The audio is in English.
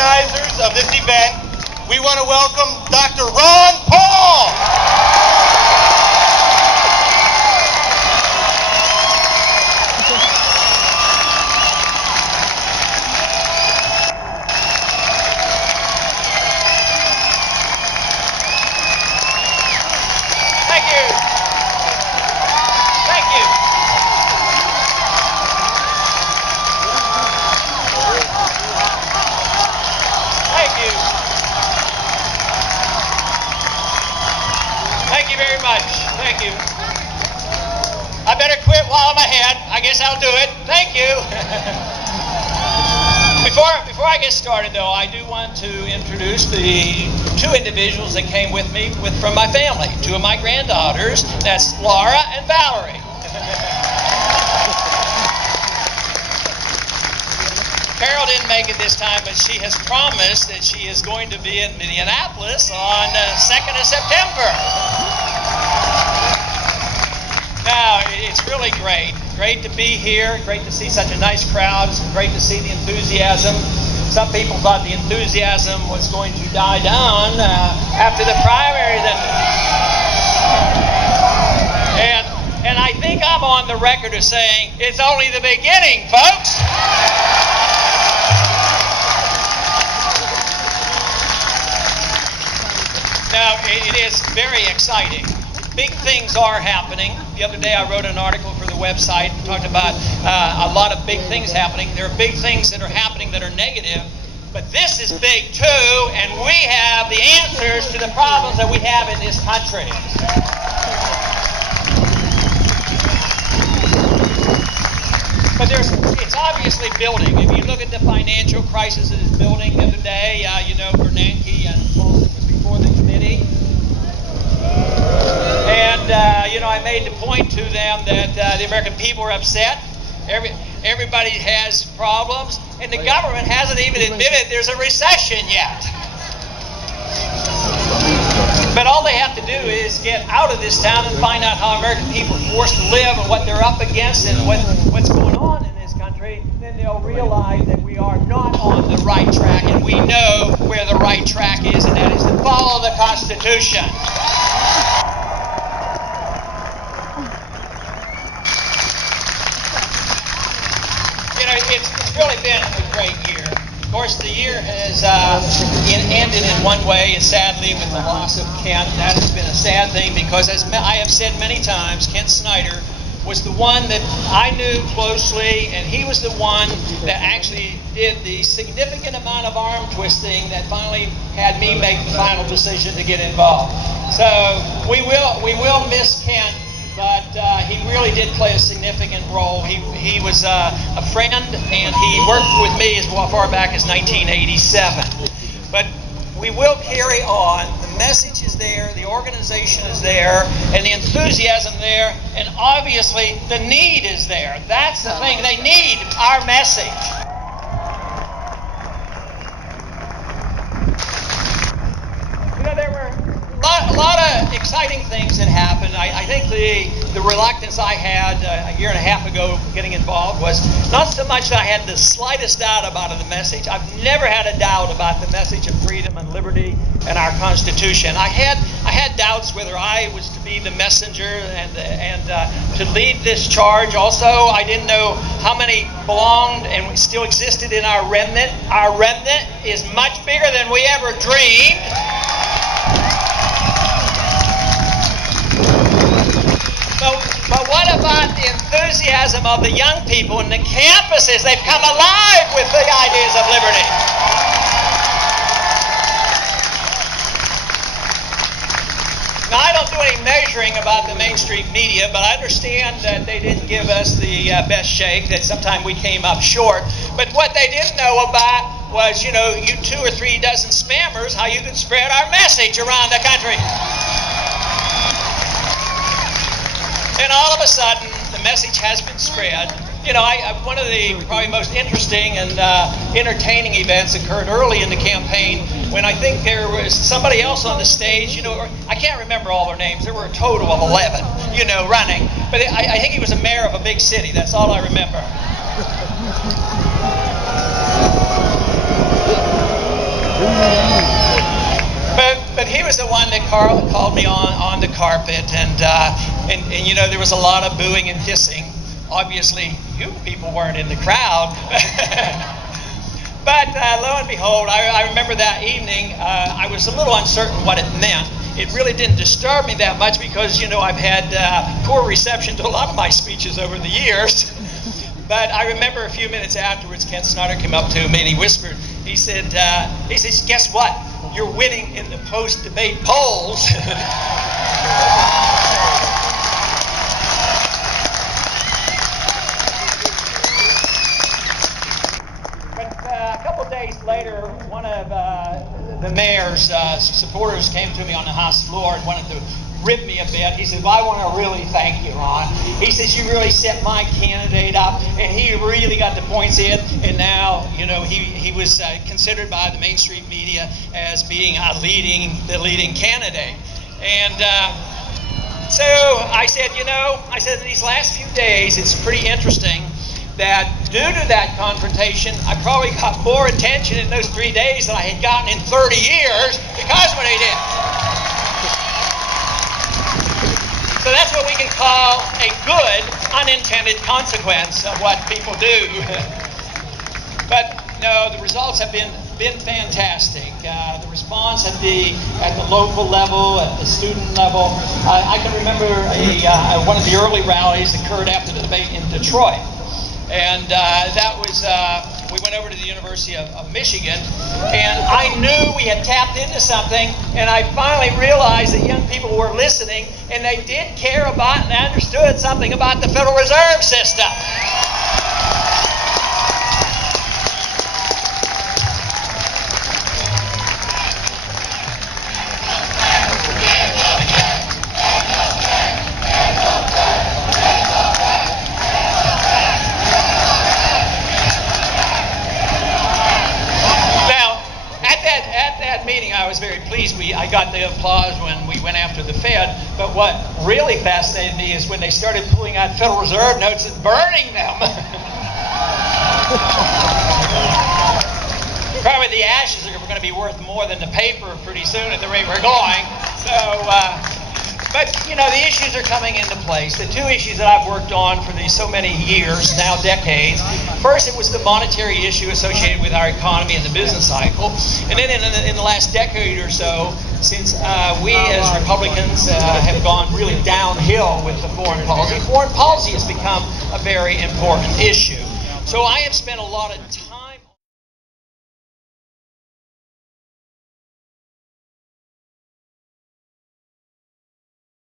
organizers of this event, we want to welcome Dr. Ron Paul. Thank you. Thank you. Thank you. Thank you very much. Thank you. I better quit while I'm ahead. I guess I'll do it. Thank you. Before I get started, though, I do want to introduce the two individuals that came with me from my family, two of my granddaughters. That's Laura and Valerie. Carol didn't make it this time, but she has promised that she is going to be in Minneapolis on 2nd of September. Now, it's really great. Great to be here. Great to see such a nice crowd. It's great to see the enthusiasm. Some people thought the enthusiasm was going to die down after the primaries. And I think I'm on the record of saying it's only the beginning, folks. Now, it is very exciting. Big things are happening. The other day I wrote an article for the website and talked about a lot of big things happening. There are big things that are happening that are negative, but this is big too, and we have the answers to the problems that we have in this country. But it's obviously building. If you look at the financial crisis that is building the other day, Bernanke and Paulson was before the committee. And, I made the point to them that the American people are upset. Everybody has problems. And the government hasn't even admitted there's a recession yet. But all they have to do is get out of this town and find out how American people are forced to live and what they're up against and what's going on in this country. Then they'll realize that we are not on the right track, and we know where the right track is, and that is to follow the Constitution. It's really been a great year. Of course, the year has ended in one way, and sadly, with the loss of Kent. That has been a sad thing because, as I have said many times, Kent Snyder was the one that I knew closely, and he was the one that actually did the significant amount of arm twisting that finally had me make the final decision to get involved. So we will miss Kent. But he really did play a significant role. He was a friend, and he worked with me as far back as 1987. But we will carry on. The message is there, the organization is there, and the enthusiasm there, and obviously the need is there. That's the thing. They need our message. There were a lot of exciting things that happened. I think the reluctance I had a year and a half ago getting involved was not so much that I had the slightest doubt about the message. I've never had a doubt about the message of freedom and liberty and our Constitution. I had doubts whether I was to be the messenger and to lead this charge. Also, I didn't know how many belonged and still existed in our remnant. Our remnant is much bigger than we ever dreamed. But what about the enthusiasm of the young people in the campuses? They've come alive with the ideas of liberty. Now, I don't do any measuring about the mainstream media, but I understand that they didn't give us the best shake, that sometime we came up short. But what they didn't know about was, you 2 or 3 dozen spammers, how you could spread our message around the country. And all of a sudden, the message has been spread. One of the probably most interesting and entertaining events occurred early in the campaign when I think there was somebody else on the stage, I can't remember all their names. There were a total of 11, running. But I think he was a mayor of a big city. That's all I remember. But he was the one that called me on the carpet, and you know, there was a lot of booing and hissing. Obviously, you people weren't in the crowd. But lo and behold, I remember that evening, I was a little uncertain what it meant. It really didn't disturb me that much because, you know, I've had poor reception to a lot of my speeches over the years. But I remember a few minutes afterwards, Ken Snyder came up to me and he whispered, he said, guess what? You're winning in the post-debate polls. A couple days later, one of the mayor's supporters came to me on the House floor and wanted to rib me a bit. He said, well, I want to really thank you, Ron. He says, you really set my candidate up, and he really got the points in, and now, you know, he was considered by the Main Street media as being the leading candidate. And so I said, you know, in these last few days, it's pretty interesting that due to that confrontation, I probably got more attention in those 3 days than I had gotten in 30 years because of what he did. So that's what we can call a good unintended consequence of what people do. But no, the results have been fantastic. The response at the local level, at the student level. I can remember one of the early rallies occurred after the debate in Detroit. And that was, we went over to the University of Michigan, and I knew we had tapped into something, and I finally realized that young people were listening, and they did care about and understood something about the Federal Reserve System. I was very pleased. I got the applause when we went after the Fed, but what really fascinated me is when they started pulling out Federal Reserve notes and burning them. Probably the ashes are going to be worth more than the paper pretty soon at the rate we're going. So, but you know, the issues are coming into place. The two issues that I've worked on for so many years, now decades. First, it was the monetary issue associated with our economy and the business cycle. And then in the last decade or so, since we as Republicans have gone really downhill with the foreign policy has become a very important issue. So I have spent a lot of time